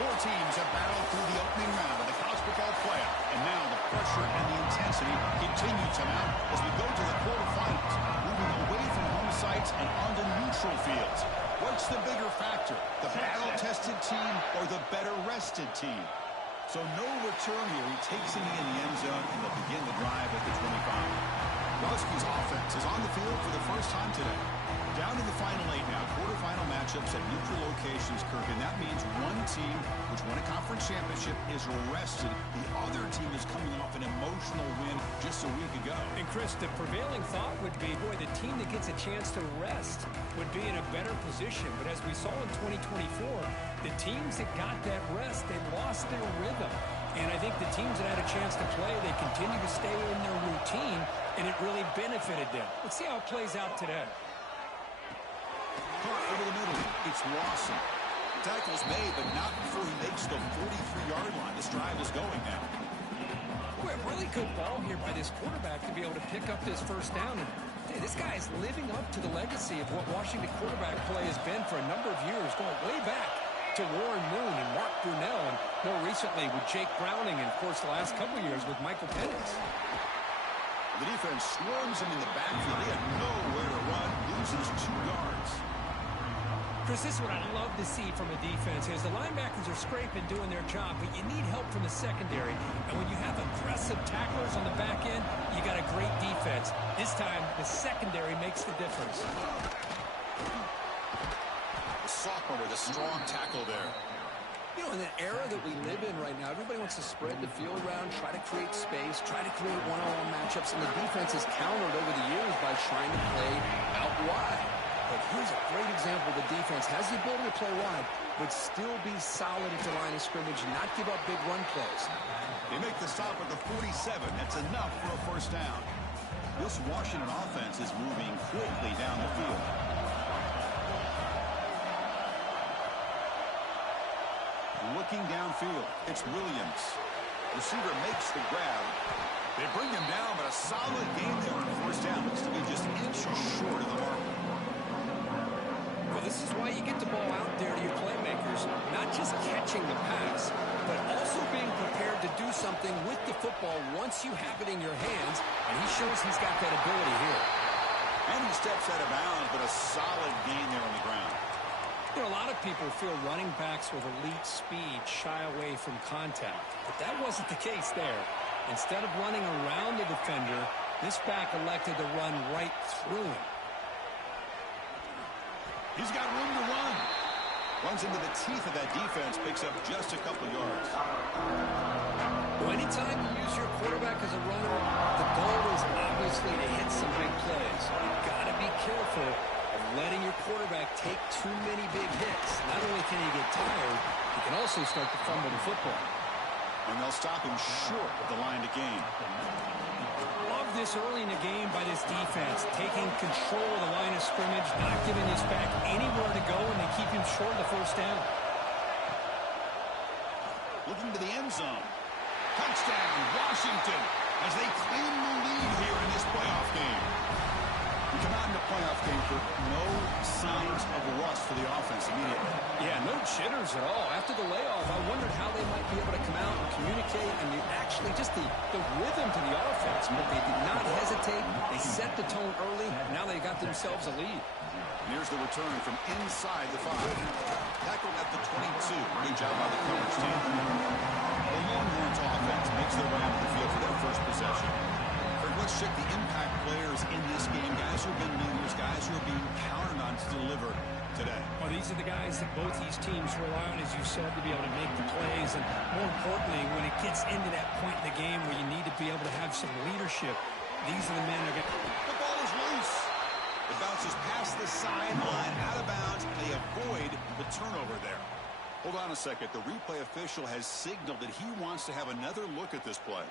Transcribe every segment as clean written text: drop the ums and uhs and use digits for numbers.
Four teams have battled through the opening round of the college football playoff. And now the pressure and the intensity continue to mount as we go to the quarterfinals, moving away from home sites and onto neutral fields. What's the bigger factor, the battle-tested team or the better-rested team? So no return here. He takes it in the end zone, and they'll begin the drive at the 25. Husky's offense is on the field for the first time today. Down to the final 8 now. Quarterfinal matchups at neutral locations, Kirk, and that means one team which won a conference championship is rested. The other team is coming off an emotional win just a week ago. And, Chris, the prevailing thought would be, boy, the team that gets a chance to rest would be in a better position. But as we saw in 2024, the teams that got that rest, they lost their rhythm. And I think the teams that had a chance to play, they continue to stay in their routine, and it really benefited them. Let's see how it plays out today. Caught over the middle. It's Lawson. Tackle's made, but not before he makes the 43-yard line. This drive is going now. Boy, a really good ball here by this quarterback to be able to pick up this first down. And hey, this guy is living up to the legacy of what Washington quarterback play has been for a number of years, going way back to Warren Moon and Mark Brunell, and more recently with Jake Browning, and, of course, the last couple of years with Michael Penix. The defense swarms him in the backfield. He had nowhere to run, loses 2 yards. Chris, this is what I love to see from a defense is the linebackers are scraping, doing their job, but you need help from the secondary. And when you have aggressive tacklers on the back end, you got a great defense. This time, the secondary makes the difference. The sophomore with a strong tackle there. You know, in the era that we live in right now, everybody wants to spread the field around, try to create space, try to create one-on-one matchups, and the defense has countered over the years by trying to play out wide. But here's a great example. The defense has the ability to play wide, but still be solid at the line of scrimmage, not give up big run plays. They make the stop at the 47. That's enough for a first down. This Washington offense is moving quickly down the field. Looking downfield, it's Williams. Receiver makes the grab. They bring him down, but a solid gain there on first down. Looks to be just inches short of the mark. Well, this is why you get the ball out there to your playmakers, not just catching the pass, but also being prepared to do something with the football once you have it in your hands, and he shows he's got that ability here. And he steps out of bounds, but a solid gain there on the ground. You know, a lot of people feel running backs with elite speed shy away from contact, but that wasn't the case there. Instead of running around the defender, this back elected to run right through him. He's got room to run. Runs into the teeth of that defense, picks up just a couple yards. Well, anytime you use your quarterback as a runner, the goal is obviously to hit some big plays. You've got to be careful of letting your quarterback take too many big hits. Not only can he get tired, he can also start to fumble the football. And they'll stop him short of the line to gain. Love this early in the game by this defense, taking control of the line of scrimmage, not giving this back anywhere to go, and they keep him short of the first down. Looking to the end zone. Touchdown, Washington, as they claim the lead here in this playoff game. We come out in the playoff game for no signs of rust for the offense immediately. Yeah, no jitters at all. After the layoff, I wondered how they might be able to come out and communicate and actually just the rhythm to the offense. But they did not hesitate. They set the tone early. Now they got themselves a lead. Here's the return from inside the 5. Tackled at the 22. Great job by the coverage team. The Longhorns offense makes their way onto the field for their first possession. Let's check the impact players in this game. Guys who have been leaders, guys who are being counted on to deliver today. Well, these are the guys that both these teams rely on, as you said, to be able to make the plays. And more importantly, when it gets into that point in the game where you need to be able to have some leadership, these are the men that are going to... The ball is loose. It bounces past the sideline, out of bounds, and they avoid the turnover there. Hold on a second. The replay official has signaled that he wants to have another look at this play.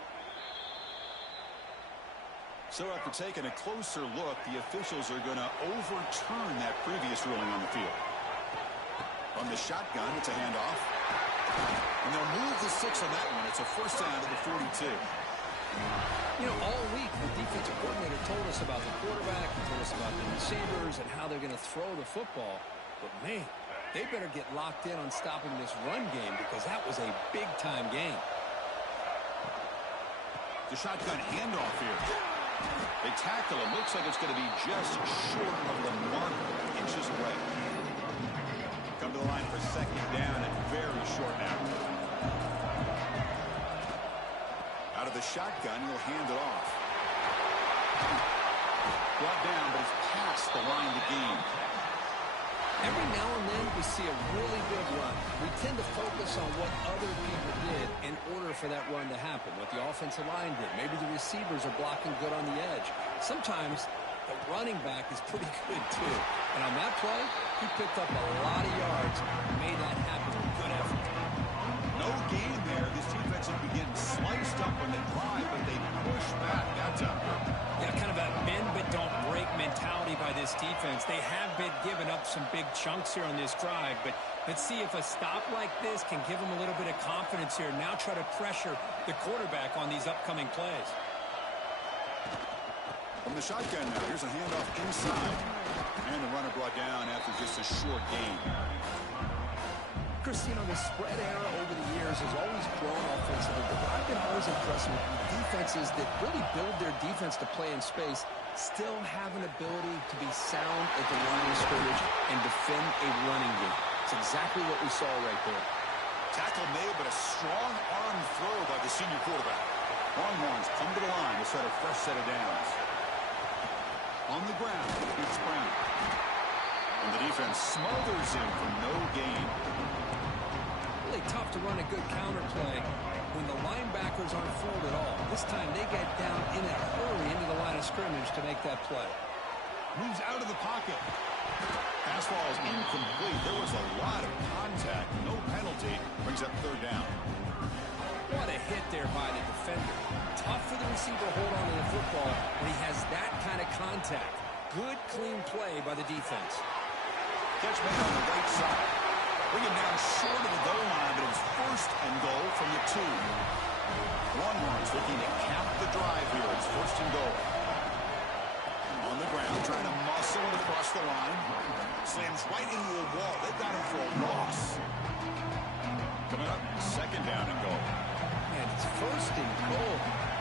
So after taking a closer look, the officials are going to overturn that previous ruling on the field. On the shotgun, it's a handoff. And they'll move the 6 on that one. It's a first down to the 42. You know, all week the defensive coordinator told us about the quarterback, he told us about the receivers and how they're going to throw the football. But, man, They better get locked in on stopping this run game because that was a big-time game. The shotgun handoff here. They tackle him. Looks like it's going to be just short of the mark, inches away. Come to the line for second down and very short now. Out of the shotgun, he'll hand it off. Brought down, but it's past the line to gain. Every now and then we see a really big run. We tend to focus on what other people did in order for that run to happen, what the offensive line did. Maybe the receivers are blocking good on the edge. Sometimes the running back is pretty good too. And on that play, he picked up a lot of yards and made that happen with good effort. No gain there. This defense will be getting sliced up on the drive, but they push back. That's up. Yeah, kind of a bend but don't break mentality by this defense. They have been giving up some big chunks here on this drive, but let's see if a stop like this can give them a little bit of confidence here. Now try to pressure the quarterback on these upcoming plays. From the shotgun now, here's a handoff inside. And the runner brought down after just a short gain. Chris, the spread era over the years has always grown offensively, but I've been always impressed with defenses that really build their defense to play in space, still have an ability to be sound at the line of scrimmage and defend a running game. It's exactly what we saw right there. Tackle made, but a strong arm throw by the senior quarterback. Longhorns come to the line to set a fresh set of downs. On the ground, it's Brown. And the defense smothers him for no gain. Really tough to run a good counter play when the linebackers aren't fooled at all. This time they get down in a hurry into the line of scrimmage to make that play. Moves out of the pocket. Pass ball is incomplete. There was a lot of contact. No penalty. Brings up third down. What a hit there by the defender. Tough for the receiver to hold on to the football when he has that kind of contact. Good, clean play by the defense. Catch made on the right side. Bring him down short of the goal line, but it was first and goal from the 2. Longhorns looking to cap the drive here. It's first and goal. On the ground, trying to muscle it across the line. Slams right into a wall. They got him for a loss. Coming up, second down and goal. And it's first and goal.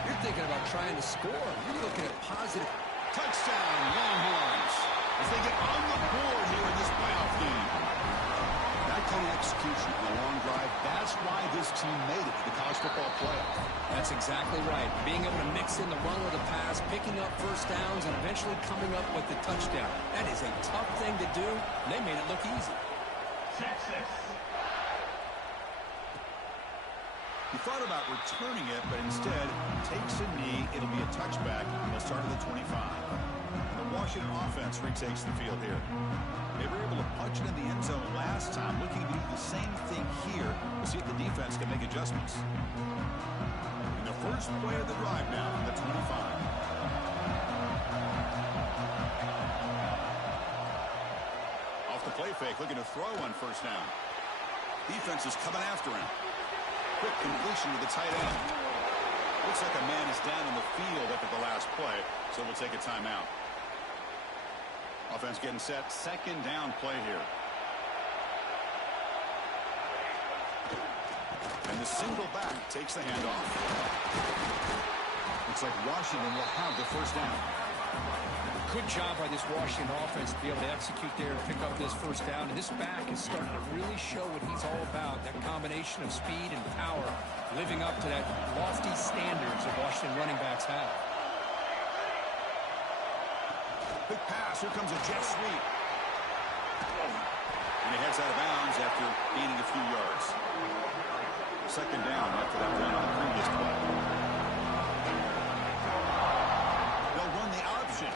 You're thinking about trying to score. You're looking at positive. Touchdown, Longhorns, as they get on the board here in this playoff game. That kind of execution on a long drive, that's why this team made it to the college football playoff. That's exactly right. Being able to mix in the run with the pass, picking up first downs, and eventually coming up with the touchdown. That is a tough thing to do, and they made it look easy. He thought about returning it, but instead takes a knee. It'll be a touchback. He'll start at the 25. The Washington offense retakes the field here. They were able to punch it in the end zone last time, looking to do the same thing here to see if the defense can make adjustments. And the first play of the drive now from the 25. Off the play fake, looking to throw on first down. Defense is coming after him. Quick completion to the tight end. Looks like a man is down in the field after the last play, so we'll take a timeout. Offense getting set. Second down play here. And the single back takes the handoff. Looks like Washington will have the first down. Good job by this Washington offense to be able to execute there and pick up this first down. And this back is starting to really show what he's all about. That combination of speed and power, living up to that lofty standards that Washington running backs have. Big pass. Here comes a jet sweep. And he heads out of bounds after gaining a few yards. Second down after that run on the previous play. They'll run the option.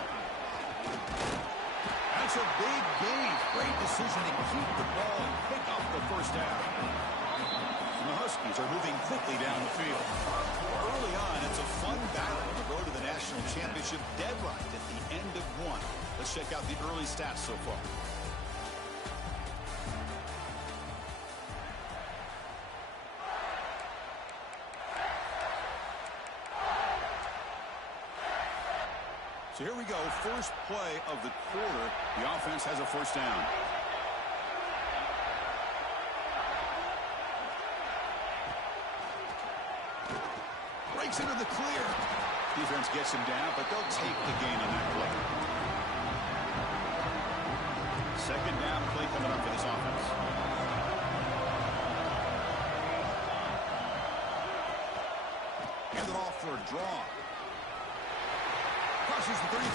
That's a big gain. Great decision to keep the ball and pick up the first down. And the Huskies are moving quickly down the field. Early on, it's a fun battle on the road to the national championship, dead right at the end of one. Let's check out the early stats so far. So here we go, first play of the quarter. The offense has a first down. Looks into the clear. Defense gets him down, but they'll take the gain on that play. Second down play coming up for this offense. Hand it off for a draw. Crosses the 35.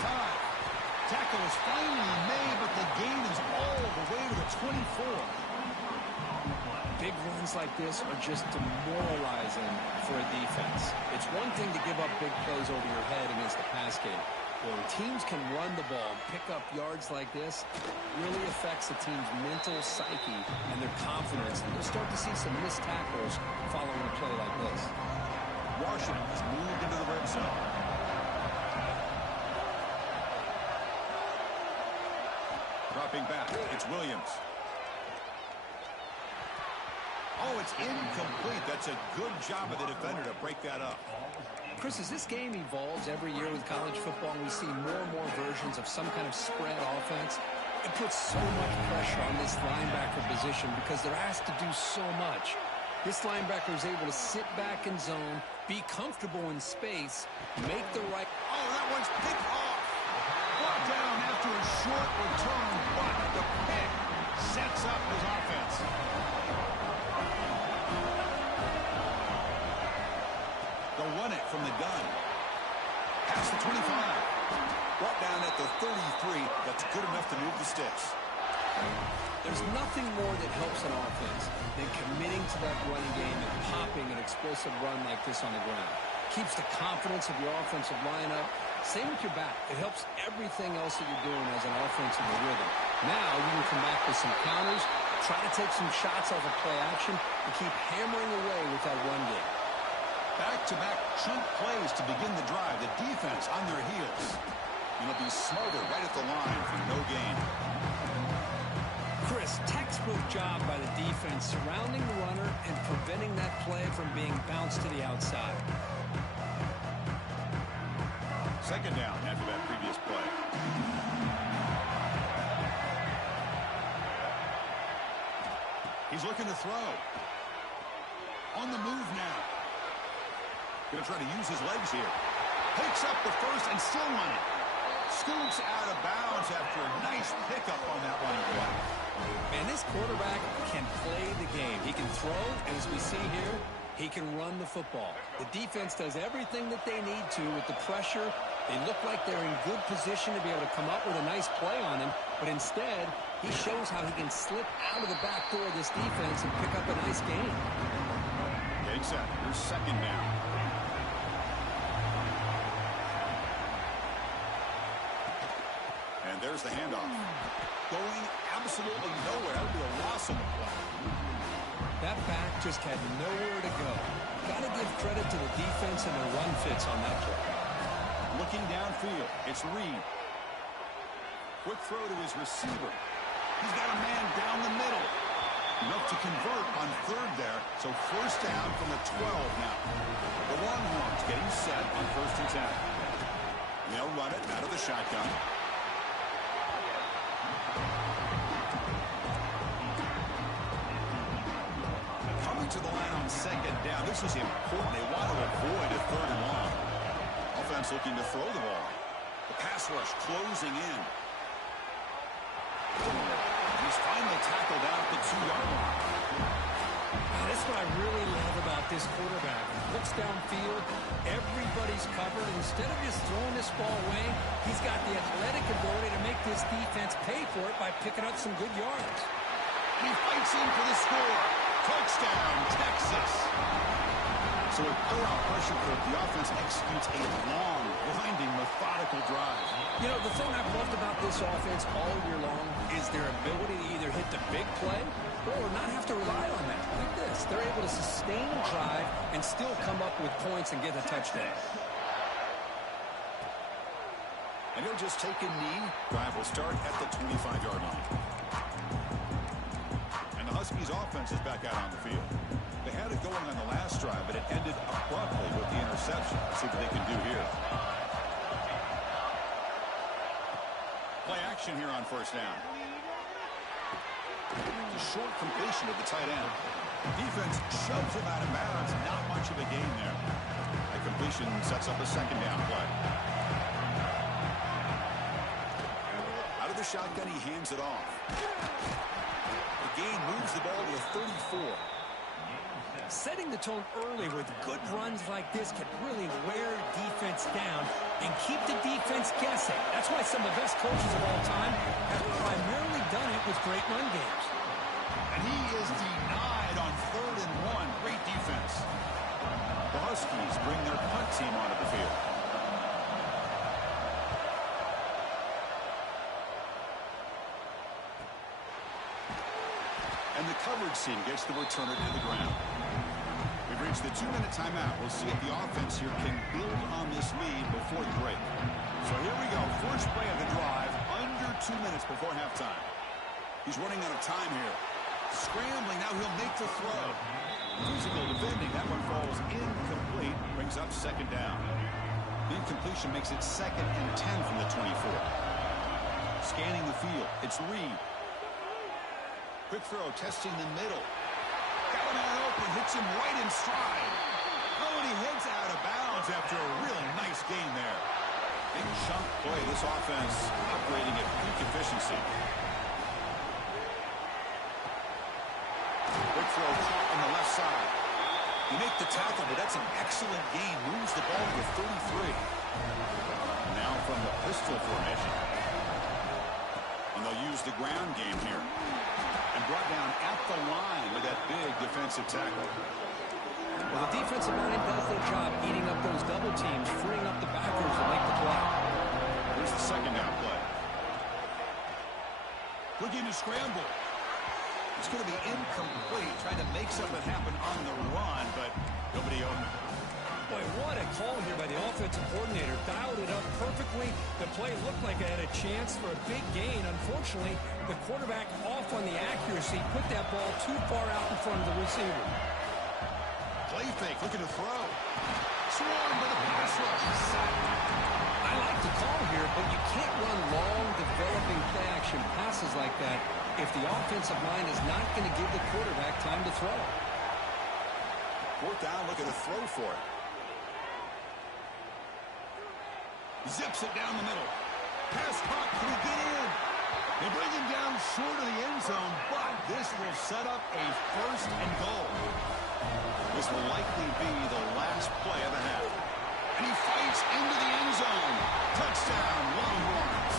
Tackle is finally made, but the gain is all the way to the 24. Big runs like this are just demoralizing for a defense. It's one thing to give up big plays over your head against the pass game. When teams can run the ball and pick up yards like this, it really affects the team's mental psyche and their confidence. And you'll start to see some missed tackles following a play like this. Washington has moved into the red zone. Dropping back, it's Williams. Oh, it's incomplete. That's a good job of the defender to break that up. Chris, as this game evolves every year with college football, we see more and more versions of some kind of spread offense. It puts so much pressure on this linebacker position because they're asked to do so much. This linebacker is able to sit back in zone, be comfortable in space, make the right... Oh, that one's picked off. Brought down after a short return, but the pick sets up his offense. They'll run it from the gun. Past the 25. Brought down at the 33. That's good enough to move the sticks. There's nothing more that helps an offense than committing to that running game and popping an explosive run like this on the ground. Keeps the confidence of your offensive lineup. Same with your back. It helps everything else that you're doing as an offense in the rhythm. Now you can come back with some counters, try to take some shots off of play action, and keep hammering away with that run game. Back-to-back chunk plays to begin the drive. The defense on their heels. And it'll be smothered right at the line for no gain. Chris, textbook job by the defense surrounding the runner and preventing that play from being bounced to the outside. Second down after that previous play. He's looking to throw. On the move now. Going to try to use his legs here. Picks up the first and still running. Scoots out of bounds after a nice pickup on that running play. Man, this quarterback can play the game. He can throw, and as we see here, he can run the football. The defense does everything that they need to with the pressure. They look like they're in good position to be able to come up with a nice play on him, but instead, he shows how he can slip out of the back door of this defense and pick up a nice gain. Getting set. Here's second down. And there's the handoff. Going absolutely nowhere. That would be a loss on the play. That back just had nowhere to go. Got to give credit to the defense and the run fits on that play. Looking downfield, it's Reed. Quick throw to his receiver. He's got a man down the middle. Enough to convert on third there. So first down from the 12 now. The Longhorns getting set on 1st and 10. And they'll run it out of the shotgun. Coming to the line on second down. This is important. They want to avoid a third and long. Offense looking to throw the ball. The pass rush closing in. He's finally tackled out at the 2-yard line. That's what I really love about this quarterback. Looks downfield, everybody's covered. Instead of just throwing this ball away, he's got the athletic ability to make this defense pay for it by picking up some good yards. He fights in for the score. Touchdown, Texas. So with thorough pressure for the offense executes a long, grinding, methodical drive. You know, the thing I've loved about this offense all year long is their ability to either hit the big play or not have to rely on that. Like this, they're able to sustain a drive and still come up with points and get a touchdown. And he'll just take a knee. Drive will start at the 25-yard line. And the Huskies offense is back out on the field. They had it going on the last drive, but it ended abruptly with the interception. Let's see what they can do here. Play action here on first down. It's a short completion of the tight end. Defense shoves him out of bounds. Not much of a gain there. A completion sets up a second down play. Out of the shotgun, he hands it off. The gain moves the ball to the 34. Setting the tone early with good runs like this can really wear defense down and keep the defense guessing. That's why some of the best coaches of all time have primarily done it with great run games. And he is denied on 3rd and 1. Great defense. The Huskies bring their punt team onto the field. And the coverage team gets the returner to the ground. We've reached the 2-minute timeout. We'll see if the offense here can build on this lead before the break. So here we go. First play of the drive, under 2 minutes before halftime. He's running out of time here. Scrambling, now he'll make the throw. Physical defending, that one falls incomplete. Brings up second down. The incompletion makes it 2nd and 10 from the 24. Scanning the field, it's Reed. Quick throw, testing the middle. Got a man open, hits him right in stride. Oh, and he heads out of bounds after a really nice gain there. Big chunk play, this offense operating at peak efficiency. Quick throw caught on the left side. You make the tackle, but that's an excellent gain. Moves the ball to 33. Now from the pistol formation. And they'll use the ground game here. And brought down at the line with that big defensive tackle. Well, the defensive line does their job eating up those double teams, freeing up the backers to make the play. Here's the second down play. Looking to scramble. It's going to be incomplete, trying to make something happen on the run, but nobody open. Boy, what a call here by the offensive coordinator. Dialed it up perfectly. The play looked like it had a chance for a big gain. Unfortunately, the quarterback off on the accuracy, put that ball too far out in front of the receiver. Play fake, looking to throw. Swarmed by the pass rush. I like the call here, but you can't run long, developing play-action passes like that if the offensive line is not going to give the quarterback time to throw. 4th down, looking to throw for it. Zips it down the middle. Pass caught. Can he get in? They bring him down short of the end zone, but this will set up a 1st and goal. This will likely be the last play of the half. And he fights into the end zone. Touchdown, Longhorns.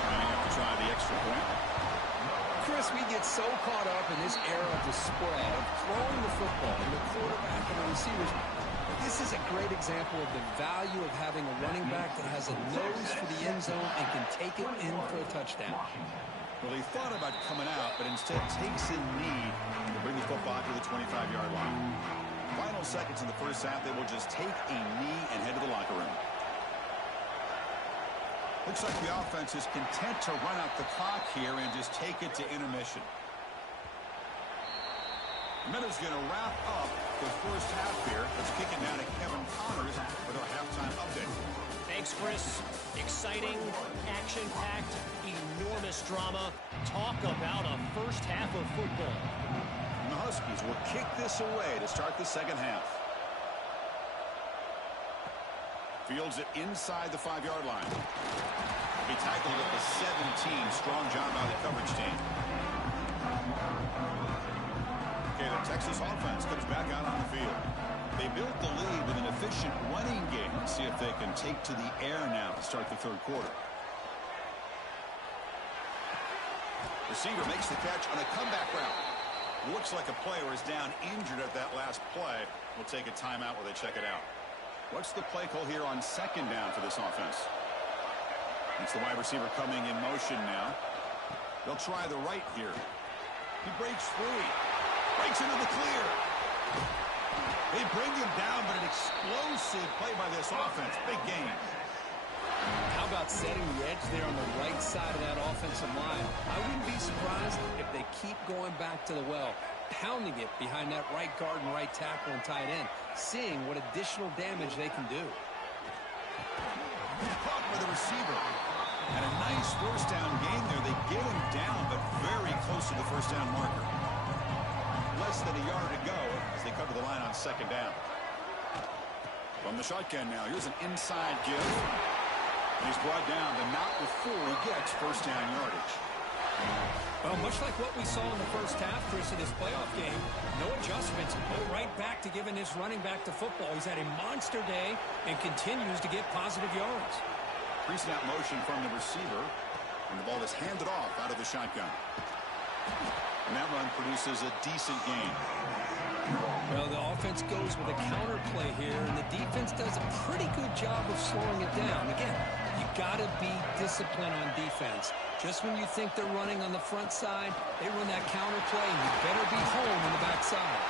Now you have to try the extra point. Chris, we get so caught up in this era of the spread, of throwing the football, and the quarterback and the receivers. This is a great example of the value of having a running back that has a nose for the end zone and can take it in for a touchdown. Well, he thought about coming out, but instead takes a knee to bring the football to the 25-yard line. Final seconds in the first half, they will just take a knee and head to the locker room. Looks like the offense is content to run out the clock here and just take it to intermission. The Minnows going to wrap up the first half here. Let's kick it down to Kevin Connors with our halftime update. Thanks, Chris. Exciting, action-packed, enormous drama. Talk about a first half of football. And the Huskies will kick this away to start the second half. Fields it inside the 5-yard line. He tackled at the 17. Strong job by the coverage team. Okay, the Texas offense comes back out on the field. They built the lead with an efficient running game. Let's see if they can take to the air now to start the third quarter. Receiver makes the catch on a comeback route. Looks like a player is down injured at that last play. We'll take a timeout where they check it out. What's the play call here on second down for this offense? It's the wide receiver coming in motion now. They'll try the right here. He breaks free. Breaks into the clear. They bring him down, but an explosive play by this offense. Big game. How about setting the edge there on the right side of that offensive line? I wouldn't be surprised if they keep going back to the well, pounding it behind that right guard and right tackle and tight end, seeing what additional damage they can do. Caught by the receiver. And a nice first down gain there. They get him down, but very close to the first down marker. less than a yard to go as they come to the line on second down. From the shotgun now, here's an inside give. He's brought down, but not before he gets first down yardage. Well, much like what we saw in the first half, Chris, of this playoff game, no adjustments. Go right back to giving his running back to football. He's had a monster day and continues to get positive yards. Pre-snap motion from the receiver, and the ball is handed off out of the shotgun. And that run produces a decent gain. Well, the offense goes with a counter play here, and the defense does a pretty good job of slowing it down. Again, you got to be disciplined on defense. Just when you think they're running on the front side, they run that counter play, and you better be home on the back side.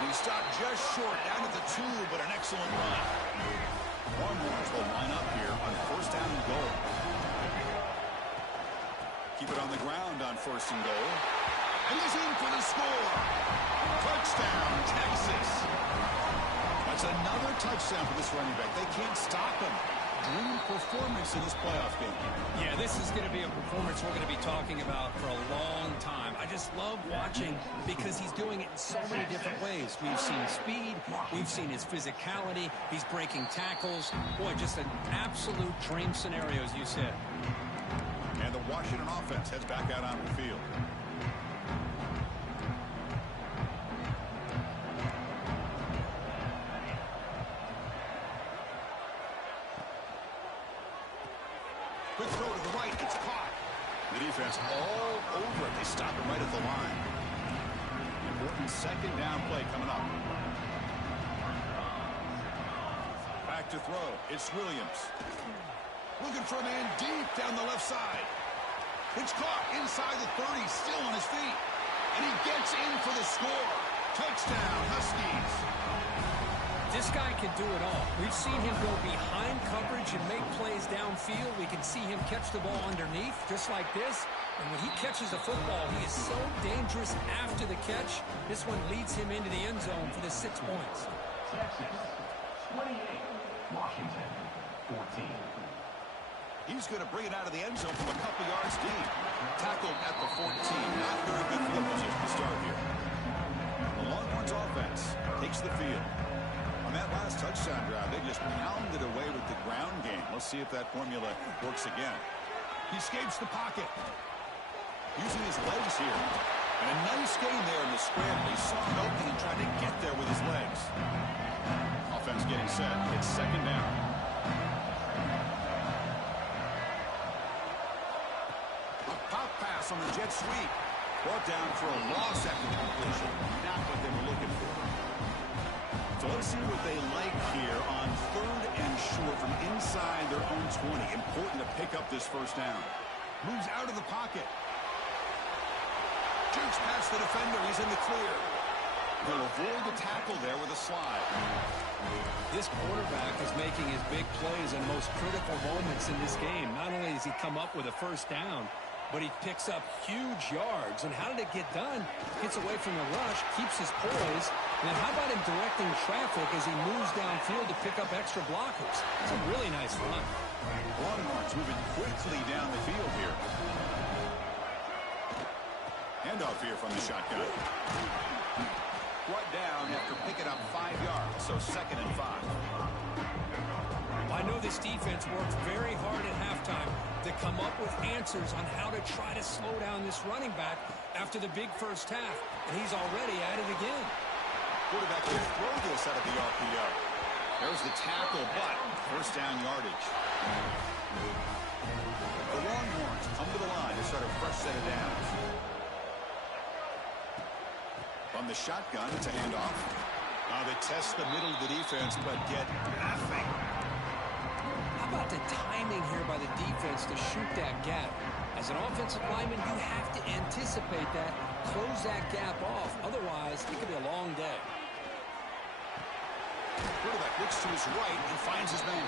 And he stopped just short down at the 2, but an excellent run. Longhorns will line up here on first down and goal. Keep it on the ground on first and goal. And he's in for the score. Touchdown, Texas. That's another touchdown for this running back. They can't stop him. Dream performance in this playoff game. Yeah, this is going to be a performance we're going to be talking about for a long time. I just love watching because he's doing it in so many different ways. We've seen speed. We've seen his physicality. He's breaking tackles. Boy, just an absolute dream scenario, as you said. And the Washington offense heads back out onto the field. Quick throw to the right. It's caught. The defense all over it. They stop him right at the line. Important second down play coming up. Back to throw. It's Williams. Looking for a man deep down the left side. It's caught inside the 30, still on his feet. And he gets in for the score. Touchdown, Huskies. This guy can do it all. We've seen him go behind coverage and make plays downfield. We can see him catch the ball underneath, just like this. And when he catches the football, he is so dangerous after the catch. This one leads him into the end zone for the 6 points. Texas, 28. Washington, 14. He's going to bring it out of the end zone from a couple yards deep. Tackled at the 14. Not very good field position to start here. The Longhorns offense takes the field. On that last touchdown drive, they just pounded away with the ground game. Let's see if that formula works again. He escapes the pocket. Using his legs here. And a nice gain there in the scramble. He saw an opening and tried to get there with his legs. Offense getting set. It's second down. A pop pass on the jet sweep. Brought down for a loss after the completion. Not what they were looking for. So let's see what they like here on third and short from inside their own 20. Important to pick up this first down. Moves out of the pocket. Jukes past the defender. He's in the clear. He'll avoid the tackle there with a slide. This quarterback is making his big plays in most critical moments in this game. Not only does he come up with a first down, but he picks up huge yards. And how did it get done? Gets away from the rush, keeps his poise. And then how about him directing traffic as he moves downfield to pick up extra blockers? It's a really nice run. Longhorns moving quickly down the field here. Handoff here from the shotgun. Brought down after picking up 5 yards, so second and 5. I know this defense worked very hard at halftime to come up with answers on how to try to slow down this running back after the big first half, and he's already at it again. Quarterback can throw this out of the RPO. There's the tackle, but first down yardage. The Longhorns come to the line to start a fresh set of downs. From the shotgun, it's a handoff. They test the middle of the defense, but get nothing. How about the timing here by the defense to shoot that gap? As an offensive lineman, you have to anticipate that, close that gap off. Otherwise, it could be a long day. Quarterback looks to his right and finds his man.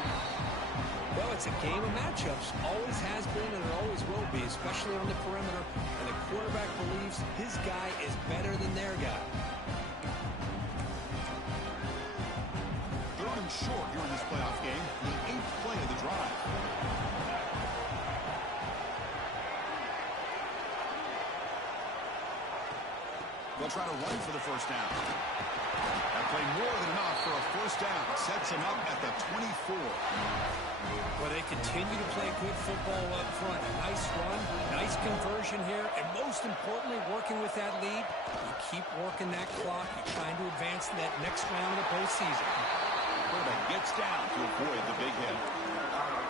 Well, it's a game of matchups. Always has been and it always will be, especially on the perimeter. And the quarterback believes his guy is better than their guy. Third and short here in this playoff game. The 8th play of the drive. They'll try to run for the first down. That play more than enough for a first down. Sets him up at the 24. Well, they continue to play good football up front. Nice run, nice conversion here, and most importantly, working with that lead, you keep working that clock. You're trying to advance to that next round of the postseason. Quarterback gets down to avoid the big hit.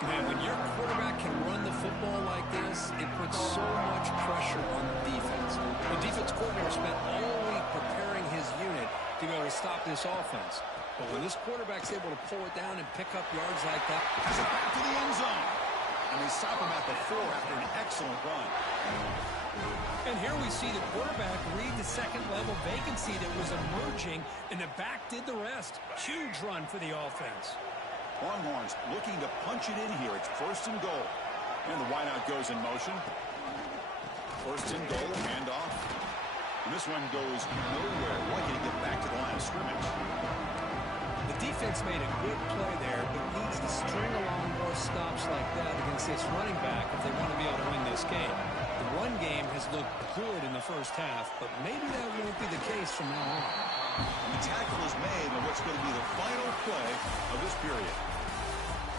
Man, when your quarterback can run the football like this, it puts so much pressure on the defense. The defense coordinator spent all week preparing his unit to be able to stop this offense. But when this quarterback's able to pull it down and pick up yards like that, has it back to the end zone. And they stop him at the 4 after an excellent run. And here we see the quarterback read the second-level vacancy that was emerging, and the back did the rest. Huge run for the offense. Longhorns looking to punch it in here. It's first and goal. And the wideout goes in motion. First and goal, handoff. And this one goes nowhere. Lucky to get back to the line of scrimmage. The defense made a good play there, but needs to string along more stops like that against this running back if they want to be able to win this game. The run game has looked good in the first half, but maybe that won't be the case from now on. And the tackle is made on what's going to be the final play of this period.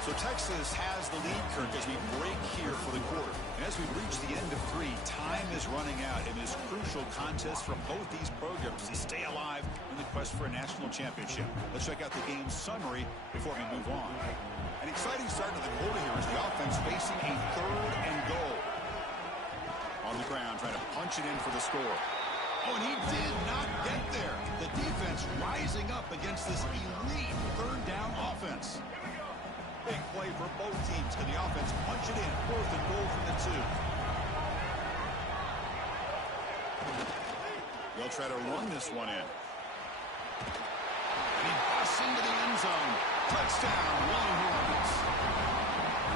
So Texas has the lead, Kirk, as we break here for the quarter. And as we reach the end of 3, time is running out in this crucial contest for both these programs to stay alive in the quest for a national championship. Let's check out the game summary before we move on. An exciting start to the quarter here as the offense facing a 3rd and goal. On the ground, trying to punch it in for the score. Oh, and he did not get there. The defense rising up against this elite 3rd down offense. Big play for both teams. Can the offense punch it in? 4th and goal from the 2. They'll try to run this one in. And he busts into the end zone. Touchdown, Longhorns.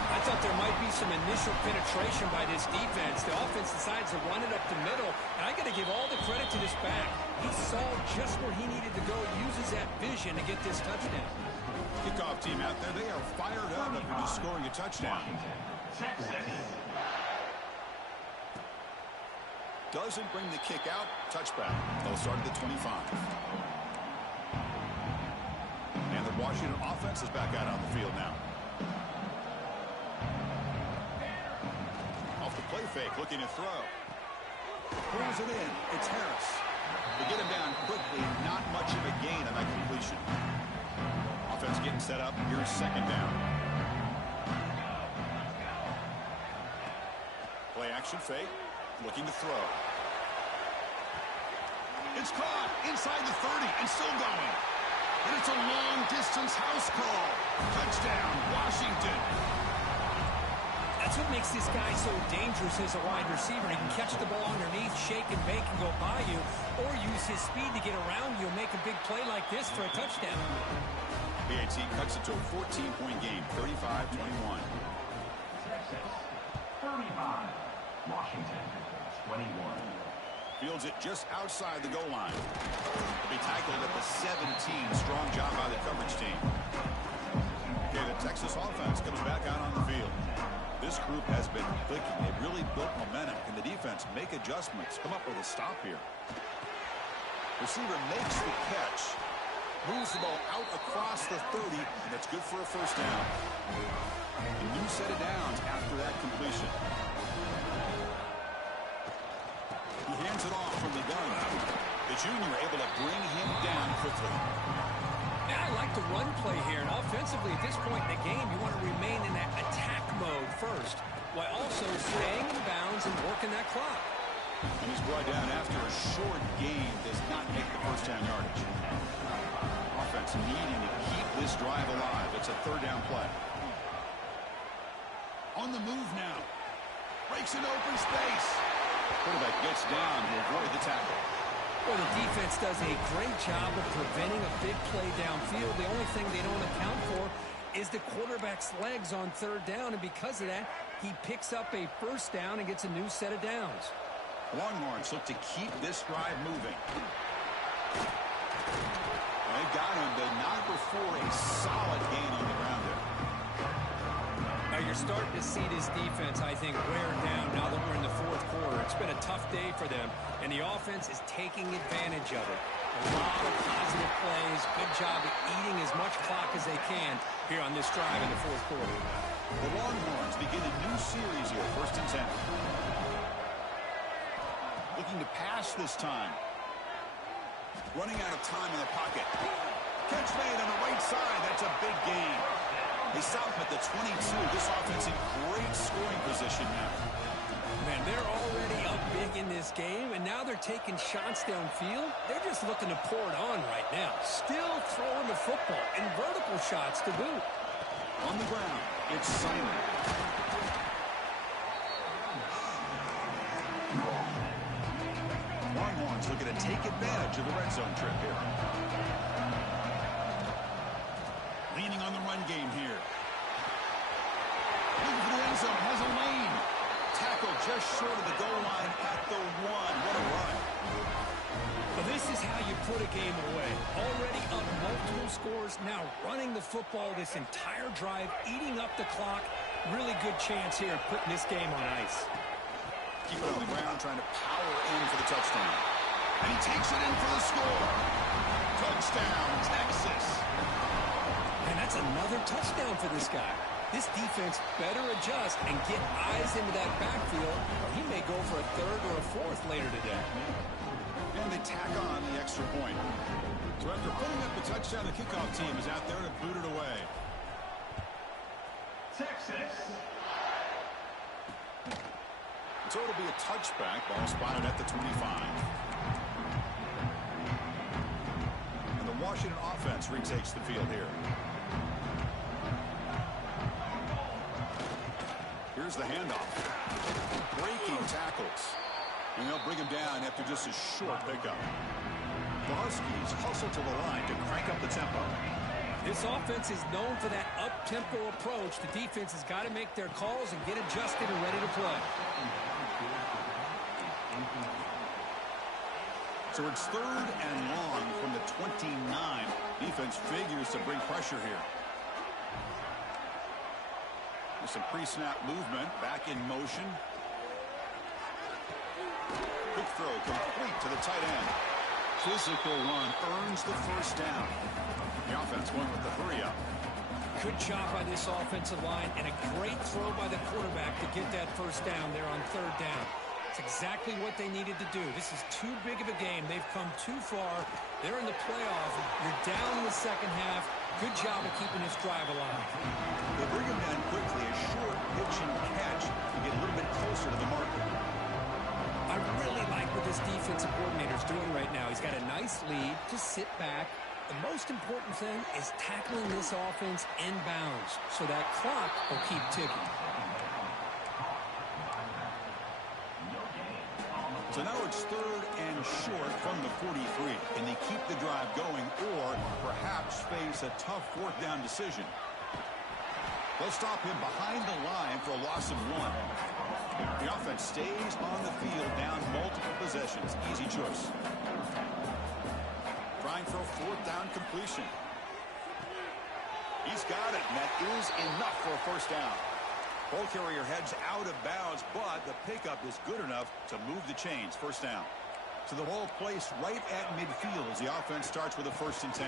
I thought there might be some initial penetration by this defense. The offense decides to run it up the middle. And I got to give all the credit to this back. He saw just where he needed to go, uses that vision to get this touchdown. Kickoff team out there, they are fired up after just scoring a touchdown. Doesn't bring the kick out. Touchback. They'll start at the 25. And the Washington offense is back out on the field now. Off the play fake, looking to throw. Pulls it in. It's Harris. They get him down quickly. Not much of a gain on that completion. Offense getting set up. Here's 2nd down. Play action fake. Looking to throw. It's caught inside the 30 and still going. And it's a long-distance house call. Touchdown, Washington. That's what makes this guy so dangerous as a wide receiver. He can catch the ball underneath, shake and bake, and go by you, or use his speed to get around you and make a big play like this for a touchdown. BAT cuts it to a 14-point game, 35-21. Texas, 35. Washington, 21. Fields it just outside the goal line. They'll be tackled at the 17. Strong job by the coverage team. Okay, the Texas offense comes back out on the field. This group has been clicking. They've really built momentum. Can the defense make adjustments? Come up with a stop here. Receiver makes the catch. Moves the ball out across the 30, and that's good for a first down. A new set of downs after that completion. He hands it off from the gun. The junior able to bring him down quickly. Yeah, I like the run play here, and offensively at this point in the game, you want to remain in that attack mode first, while also staying in bounds and working that clock. And he's brought down after a short gain, does not make the first down yardage. Offense needing to keep this drive alive. It's a 3rd down play. On the move now. Breaks an open space. Quarterback gets down to avoid the tackle. Well, the defense does a great job of preventing a big play downfield. The only thing they don't account for is the quarterback's legs on 3rd down, and because of that, he picks up a first down and gets a new set of downs. Longhorns look to keep this drive moving. They got him, but not before a solid gain on the ground there. Now, you're starting to see this defense, I think, wear down now that we're in the fourth quarter. It's been a tough day for them, and the offense is taking advantage of it. A lot of positive plays. Good job at eating as much clock as they can here on this drive in the fourth quarter. The Longhorns begin a new series here, 1st and 10. Looking to pass this time. Running out of time in the pocket. Catch made on the right side. That's a big gain. They stop him at the 22. This offense in great scoring position now. Man, they're already up big in this game, and now they're taking shots downfield. They're just looking to pour it on right now. Still throwing the football and vertical shots to boot. On the ground, it's Simon. Longhorns looking to take advantage of the red zone trip here. Leaning on the run game here. Looking for the end zone, has a lane. Tackle just short of the goal line at the 1. What a run. Well, this is how you put a game away. Already up multiple scores, now running the football this entire drive, eating up the clock. Really good chance here of putting this game on ice. Keep it on the ground, trying to power in for the touchdown. And he takes it in for the score. Touchdown, Texas. And that's another touchdown for this guy. This defense better adjust and get eyes into that backfield, or he may go for a third or a fourth later today. And they tack on the extra point. So after putting up the touchdown, the kickoff team is out there to boot it away. Texas. So it'll be a touchback. Ball spotted at the 25. And the Washington offense retakes the field here. Here's the handoff. Breaking tackles. And they'll bring him down after just a short pickup. The Huskies hustle to the line to crank up the tempo. This offense is known for that up-tempo approach. The defense has got to make their calls and get adjusted and ready to play. So it's 3rd and long from the 29. Defense figures to bring pressure here. There's some pre-snap movement. Back in motion. Quick throw complete to the tight end. Physical run earns the first down. The offense going with the hurry up. Good job by this offensive line and a great throw by the quarterback to get that first down there on 3rd down. It's exactly what they needed to do. This is too big of a game. They've come too far. They're in the playoff. You're down in the second half. Good job of keeping this drive alive. They bring him down quickly. A short pitch and catch to get a little bit closer to the marker. I really like what this defensive coordinator is doing right now. He's got a nice lead. Just sit back. The most important thing is tackling this offense inbounds so that clock will keep ticking. So now it's 3rd and short from the 43. Can they keep the drive going or perhaps face a tough 4th down decision? They'll stop him behind the line for a loss of 1. The offense stays on the field down multiple possessions. Easy choice. Trying for a 4th down completion. He's got it, and that is enough for a first down. Ball carrier heads out of bounds, but the pickup is good enough to move the chains. First down. So the ball placed right at midfield as the offense starts with a 1st and 10.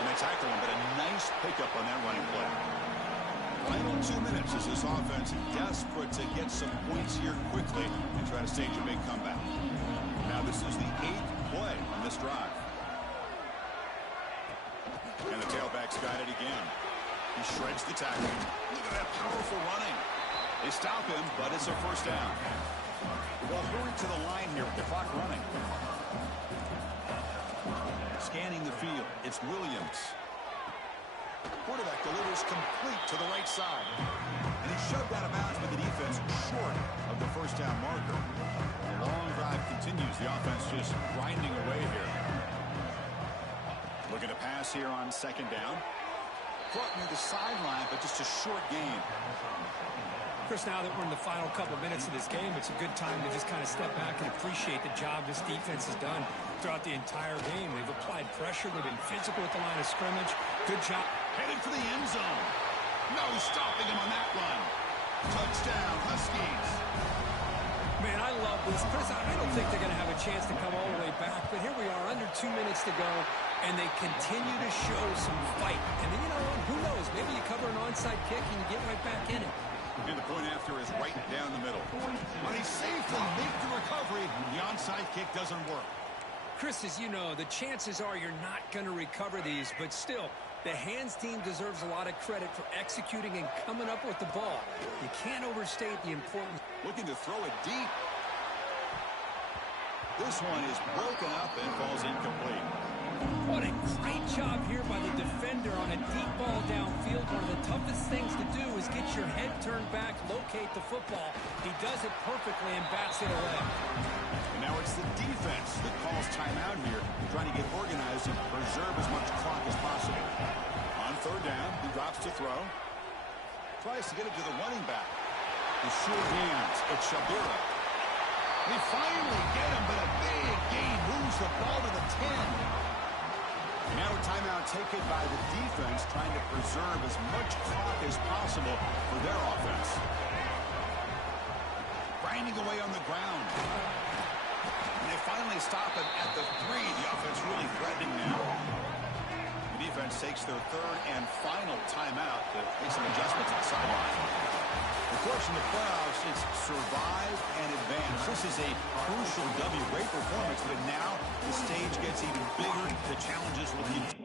And they tackle him, but a nice pickup on that running play. Final 2 minutes as this offense desperate to get some points here quickly and try to stage a big comeback. Now this is the 8th play on this drive. And the tailback's got it again. He shreds the tackle. Look at that powerful running. They stop him, but it's a first down. Well, hurry to the line here with the clock running. Scanning the field, it's Williams. Quarterback delivers complete to the right side. And he's shoved out of bounds by the defense short of the first down marker. The long drive continues. The offense just grinding away here. Looking to pass here on 2nd down. Brought near the sideline, but just a short game. Chris, now that we're in the final couple of minutes of this game, it's a good time to just kind of step back and appreciate the job this defense has done throughout the entire game. They've applied pressure. They've been physical at the line of scrimmage. Good job. Headed for the end zone. No stopping him on that run. Touchdown, Huskies. Man, I love this. Chris, I don't think they're going to have a chance to come all the way back, but here we are, under 2 minutes to go, and they continue to show some fight. And then, you know what, who knows? Maybe you cover an onside kick and you get right back in it. And the point after is right down the middle. But he safely makes the recovery. The onside kick doesn't work. Chris, as you know, the chances are you're not going to recover these, but still, the hands team deserves a lot of credit for executing and coming up with the ball. You can't overstate the importance. Looking to throw it deep. This one is broken up and falls incomplete. What a great job here by the defender on a deep ball downfield. One of the toughest things to do is get your head turned back, locate the football. He does it perfectly and bats it away. And now it's the defense that calls timeout here, trying to get organized and preserve as much clock as possible. On third down, he drops to throw. Tries to get it to the running back. The short hands, it's Shabira. They finally get him, but a big gain moves the ball to the 10. And now a timeout taken by the defense, trying to preserve as much clock as possible for their offense. Grinding away on the ground. And they finally stop him at the 3. The offense really threatening now. The defense takes their third and final timeout to make some adjustments on the sideline. Of course, in the playoffs, it's survive and advance. This is a crucial W. Great performance, but now the stage gets even bigger. The challenges will continue.